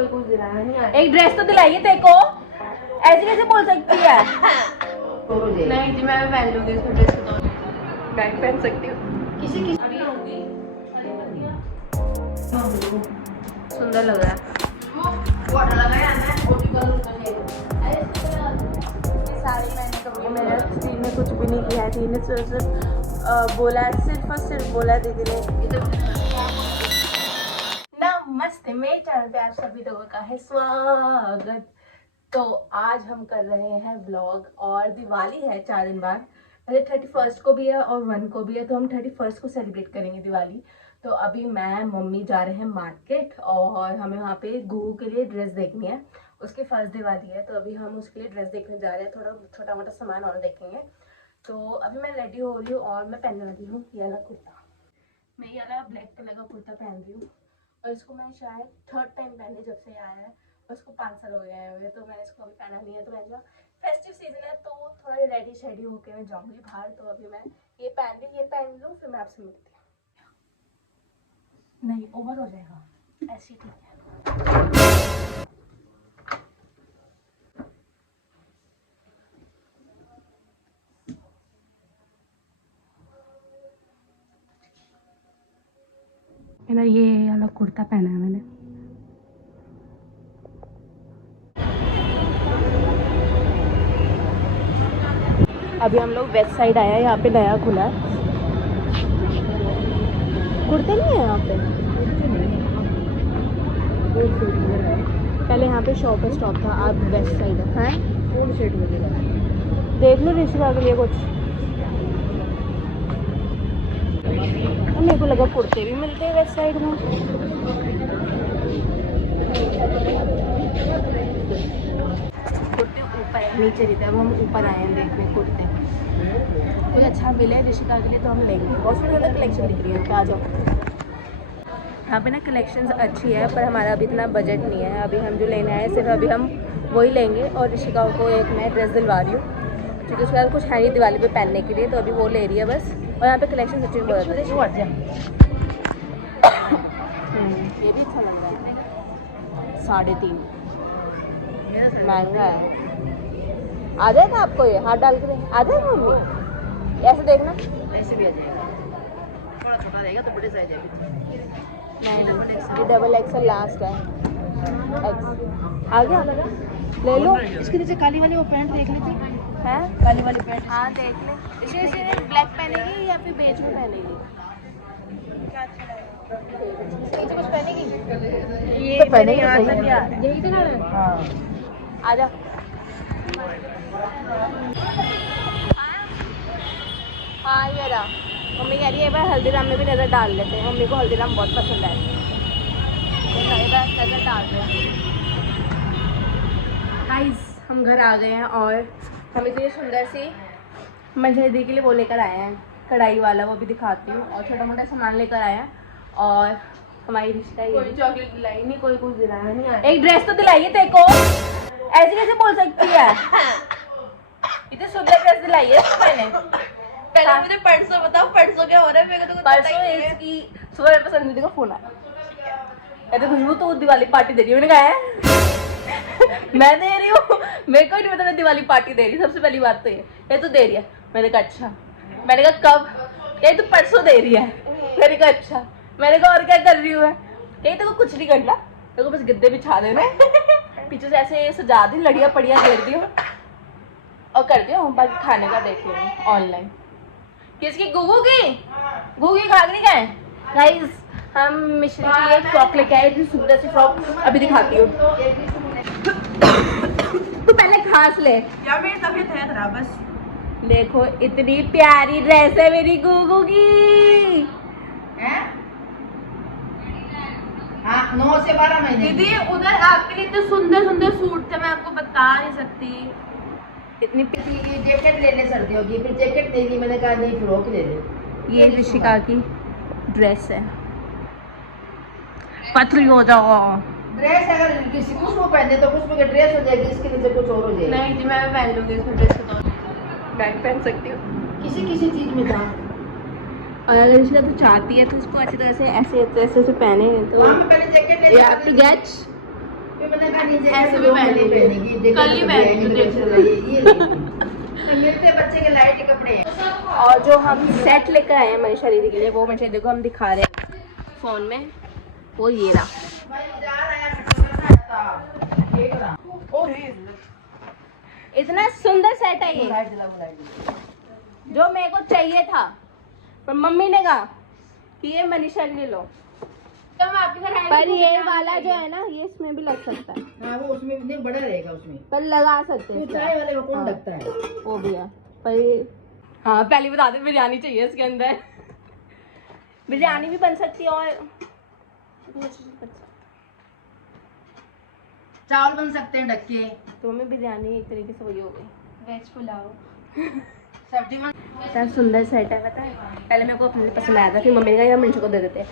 कोई कुछ दिलाया नहीं है। एक ड्रेस तो दिलाई है तेरे को, ऐसे कैसे बोल सकती है? नहीं जी मैं पहन लूंगी इसको ड्रेस तो मैं पहन सकती हूँ। किसी की सुंदर लग रहा है। साड़ी मैंने कभी मेरे तीन ने कुछ भी नहीं किया है। तीन ने सिर्फ बोला है, सिर्फ और सिर्फ बोला दीदी ने। नमस्ते, मेरे चैनल पे आप सभी लोगों का है स्वागत। तो आज हम कर रहे हैं व्लॉग और दिवाली है 4 दिन बाद। पहले 31st को भी है और 1 को भी है, तो हम 31st को सेलिब्रेट करेंगे दिवाली। तो अभी मैं मम्मी जा रहे हैं मार्केट और हमें वहाँ पे गुगू के लिए ड्रेस देखनी है। उसकी फर्स्ट दिवाली है तो अभी हम उसके लिए ड्रेस देखने जा रहे हैं। थोड़ा छोटा मोटा सामान और देखेंगे। तो अभी मैं रेडी हो रही हूँ और मैं पहनने वाली हूँ ये वाला कुर्ता। मैं ये वाला ब्लैक कलर का कुर्ता पहन रही हूँ और इसको मैं शायद 3rd टाइम पहने जब से आया है और इसको 5 साल हो गए हैं। तो मैंने इसको अभी पहना नहीं है। तो मैंने फेस्टिव सीजन है तो थोड़ा रेडी शेडी होकर मैं जाऊँगी बाहर। तो अभी मैं ये पहन लूँ फिर मैं आपसे मिलती हूँ। नहीं ओवर हो जाएगा, ऐसे ठीक है। ना ये वाला कुर्ता पहना है मैंने। अभी हम लोग वेस्ट साइड आए हैं, यहाँ पे नया खुला है। कुर्ते नहीं है यहाँ पे, पहले यहाँ पे शॉप स्टॉप था, अब वेस्ट साइड है। फुल सेट देख लो ऋषिका के लिए कुछ। मेरे को लगा कुर्ते भी मिलते हैं वेस्ट साइड में। कुर्ते ऊपर है, नीचे रहता है, वो हम ऊपर आए हैं देखने कुर्ते। कुछ अच्छा मिले ऋषिका के लिए तो हम लेंगे। बहुत ज़्यादा कलेक्शन दिख रही है, क्या आ जाओ। यहाँ पे ना कलेक्शंस अच्छी है पर हमारा अभी इतना बजट नहीं है। अभी हम जो लेने आए सिर्फ अभी हम वही लेंगे और ऋषिका को एक मैं ड्रेस दिलवा रही हूँ क्योंकि उसके बाद कुछ है नहीं दिवाली पे पहनने के लिए, तो अभी वो ले रही है बस। और यहाँ पे कलेक्शन अच्छी बहुत अच्छी है। ये भी अच्छा लग रहा है, 3.5 महंगा है। आ जाएगा आपको ये, हाथ डाल के आ जाएगा मम्मी? ऐसे देखना, ऐसे भी आ जाएगा, थोड़ा छोटा रहेगा तो बड़े साइज आएगी। नहीं ये डबल एक्सल लास्ट है। आ गया, ले लो। इसके नीचे काली वाली वो पैंट देख लेते हैं, काली वाली पैंट। हाँ देख ले। इसे ब्लैक पहनेगी या फिर बेज में पहनेगी? क्या अच्छा लगेगा? कुछ पहनेगी? ये तो पहनेगी यहाँ तो तक सही। क्या है? यही तो ना। हाँ आजा। हाँ ये रहा। मम्मी कह रही है एक बार हल्दीराम में भी नज़र डाल लेते हैं। मम्मी को हल्दीराम बहुत पसंद है, तो एक बार नज़र डाल रहे हैं। गाइस हम घर आ गए हैं और हम इतनी सुंदर सी मंजरी के लिए वो लेकर आए हैं, कढ़ाई वाला, वो भी दिखाती हूँ। और छोटा मोटा सामान लेकर आए हैं और हमारी रिश्ता ये कोई चॉकलेट दिलाई नहीं, कोई कुछ दिलाया नहीं है। एक ड्रेस तो दिलाई है तेरे को, ऐसे कैसे बोल सकती है? इतनी सुंदर ड्रेस दिलाई है मैंने। पहले मुझे परसों बताओ, परसों क्या हो रहा है? मेरे को तो परसों इसकी सुबह मेरे पसंद दीदी का फोन आया, कहते खुशबू तो दिवाली पार्टी दे रही है। मैंने कहा है मैं दे रही हूँ, मेरे को नहीं पता मैं दिवाली पार्टी दे रही। सबसे पहली बात तो ये तो दे रही है। मैंने कहा अच्छा। मैंने कहा कब? कहीं तो परसों दे रही है। मैंने कहा अच्छा। मैंने कहा और क्या कर रही हूँ? कहीं तो कुछ नहीं करना, तेरे को बस गद्दे बिछा देना, पीछे से ऐसे सजा दी, लड़ियाँ पड़ियाँ घेर दी और कर दिया। बाकी खाने का देख लिया ऑनलाइन। किसकी? गुगू की घाघरी का है। गाइस हम मिश्री के लिए एक फ्रॉक लेके आए, इतनी सुंदर सी फ्रॉक, अभी दिखाती हूँ। तू पहले खास ले यार, मेरी तबीयत है खराब बस। देखो इतनी प्यारी ड्रेस है मेरी गुगू की। हैं? हाँ, 9 से 12 महीने। दीदी उधर आपके लिए इतने सुंदर सुंदर सूट थे, मैं आपको बता नहीं सकती। इतनी ये जैकेट ले ले सर्दियों की, फिर जैकेट देगी। मैंने कहा नहीं फ्रॉक ले ले। ये ऋषिका की ड्रेस है, पतली हो जाओ। ड्रेस अगर किसी खुशबू पहने तो खुशबू की ड्रेस हो जाएगी, इसके नीचे कुछ और हो जाएगा। नहीं जी मैं पहन लूंगी इसको ड्रेस तो मैं पहन सकती हूँ किसी किसी चीज में था। और अगर ऋषिका तो चाहती है तो उसको अच्छी तरह से ऐसे ऐसे पहने तो वहाँ पे पहले जैकेट ले you have to get मैंने कहा नीचे ऐसे भी पहनेंगे, कल ही पहनेंगे। मिलते बच्चे के लाइट कपड़े हैं। और जो हम सेट लेकर आए हैं मनीषा दीदी के लिए, वो मुझे देखो हम दिखा रहे हैं फोन में, वो ये रहा। इतना सुंदर सेट है ये, जो मेरे को चाहिए था, पर मम्मी ने कहा कि ये मनीषा के लिए लो। तो मैं आपके साथ पर ये वाला जो है ना, ये इसमें भी लग सकता है। हाँ वो उसमें नहीं बड़ा रहेगा उसमें, पर लगा सकते हैं। चाय वाले में कौन लगता है वो भी है, पर ये हाँ पहले बता दे, बिरयानी चाहिए इसके अंदर। बिरयानी भी बन सकती है और चावल बन सकते हैं ढक्के। तो में बिरयानी एक तरीके से वही हो गई, वेज पुलाव। सब्जी में इतना सुंदर सेट है, पता है पहले मेरे को अपने लिए पसंद आया था, फिर मम्मी ने कहा यार मनीषा को दे देते हैं।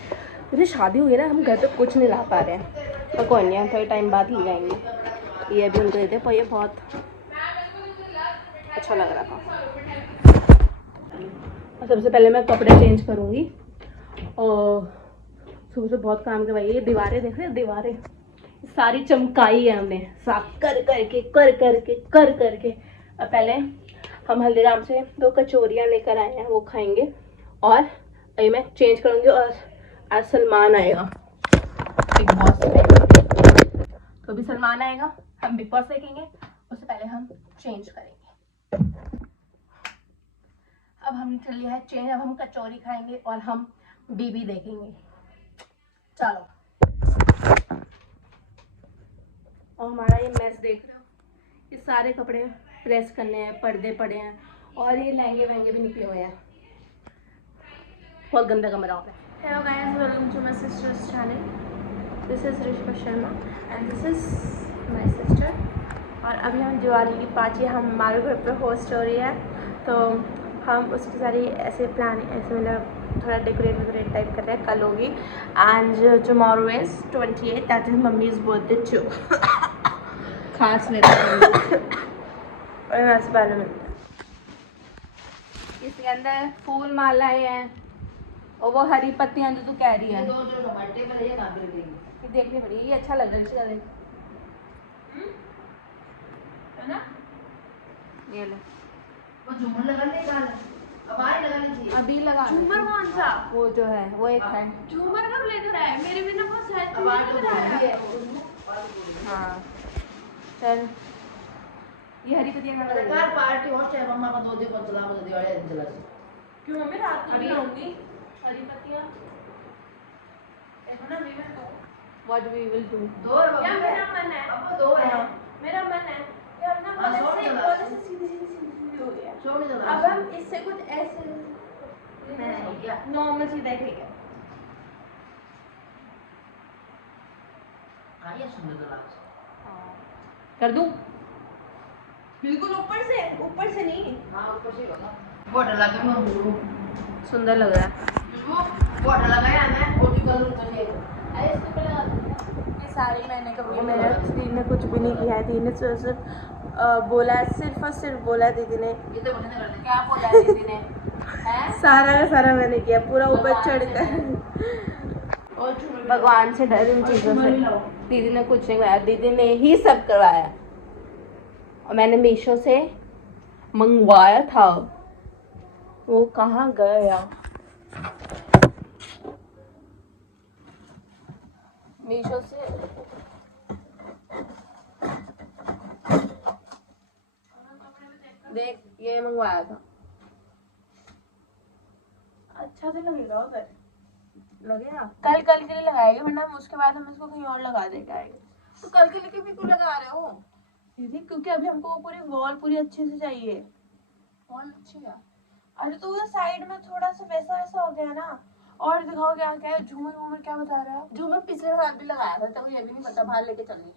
मुझे शादी हुई है ना, हम घर पे कुछ नहीं ला पा रहे हैं, तो कोई नहीं, थोड़े टाइम बाद ही जाएंगे। ये भी उनको देते, पर ये बहुत अच्छा लग रहा था। और सबसे पहले मैं कपड़े चेंज करूँगी, और सुबह से बहुत काम करवाई। ये दीवारें देख रहे हैं, दीवारें सारी चमकाई है हमने, साफ कर करके। और पहले हम हल्दीराम से 2 कचौरियाँ लेकर आए हैं, वो खाएंगे। और अभी मैं चेंज करूँगी, और आज सलमान आएगा बिग बॉस में, तो भी सलमान आएगा, हम बिग बॉस देखेंगे। उससे पहले हम चेंज करेंगे। अब हम कर लिया है चेंज, अब हम कचौरी खाएंगे और हम बीबी देखेंगे। चलो। और हमारा ये मैस देख रहे हो, ये सारे कपड़े प्रेस करने हैं, पर्दे पड़े हैं, और ये लहंगे वहंगे भी निकले हुए हैं। बहुत गंदा कमरा हो रहा है। Hello guys, welcome to my sisters channel. This is Rishika Sharma and this is my sister. और अभी हम दिवाली की पार्टी हमारे घर पे होस्ट हो रही है, तो हम उसकी सारी ऐसे प्लान, ऐसे मतलब थोड़ा डेकोरेट टाइप कर रहे हैं। कल होगी and tomorrow is 28, that is mummy's birthday too. खास लेते हैं और यहाँ से पहले मिलते हैं। इसके अंदर फूल मालाएं हैं, और वो हरी पत्तियां जो तू कह रही है, ये देखनी पड़ेगी। ये अच्छा लग रहा है, है ना? ये ले, वो झूमर लगाने का अब आए लगानी चाहिए। अभी लगा। झूमर कौन सा? वो जो है वो एक है। झूमर कब लेकर आए? मेरे बिना बहुत शायद अब आज लेकर आया। हाँ चल, ये हरी पत्तियां ना लगा। सरकार पार्टी होस्ट है, मम्मा का 2 दिन को चला मुझे दिवाली दिन चला से। क्यों मम्मी रात को भी आऊंगी? हरी पत्तियां देखो ना, मैं तो What we will do? 2 या मेरा मन है, अब 2 है। मेरा मन है कि अब ना हाँ, कॉलेज से चला। सीधी हो गया। शो में चला। अब हम इससे कुछ ऐसे हो गया। नॉर्मल सी देखेंगे। आइए सुंदर चला। कर दूं? बिल्कुल ऊपर से नहीं। हां ऊपर से होगा। बॉर्डर लगा मैं सुंदर लग रहा है। बॉर्डर लगाया है, ओटी कलर ऊपर से। अरे इसके ऊपर लगा दूं? ये सारी मैंने कभी, मेरा दीदी ने कुछ भी नहीं किया है। दीदी ने सिर्फ बोला है, सिर्फ और सिर्फ बोला है दीदी ने। ये तो बटन कर दे। क्या बोला है दीदी ने? हैं? सारा का सारा मैंने किया, पूरा ऊपर चढ़कर। भगवान से डर इन चीजों से। दीदी ने कुछ नहीं करवाया, दीदी ने ही सब करवाया। और मैंने मीशो से मंगवाया था, वो कहाँ गया? मीशो से देख, ये मंगवाया था। अच्छा तो लगेगा उधर। लगेगा? कल के लिए लगाएंगे, वरना हम उसके बाद हम इसको कहीं और लगा देंगे आएंगे। तो कल के लिए भी क्यों लगा रहे हो? दीदी क्योंकि अभी हमको वो पूरी वॉल पूरी अच्छे से चाहिए। कौन अच्छी है? अरे तो उधर साइड में थोड़ा सा वैसा वैसा हो गया ना। और दिखाओ क्या क्या है, झूमर वूमर क्या बता रहे हो? जो मैं पिछले साल भी लगाया था, तो ये भी नहीं पता, बाहर लेके चलनी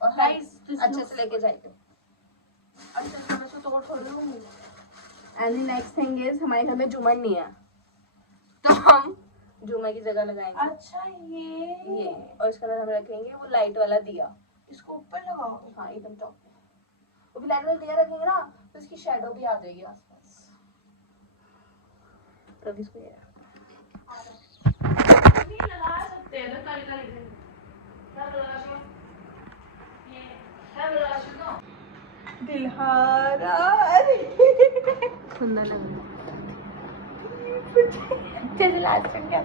और Guys, this अच्छे looks- से लेके जाएंगे। अच्छा मैं इसको तोड़ थोड़ी दूंगी। एंड नेक्स्ट थिंग इज, हमारे घर में झूमर नहीं है, तो हम झूमर की जगह लगाएंगे अच्छा ये और इसके अंदर हम रखेंगे वो लाइट वाला दिया। इसको ऊपर लगाओ। हाँ एकदम टॉप पे। वो भी लाइट वाला दिया रखेंगे ना, तो इसकी शैडो भी आ जाएगी आसपास। तब इसको ये लगा सकते हैं तो कल दिलहारा, अरे सुंदर लग रहा है। चल लास्ट में क्या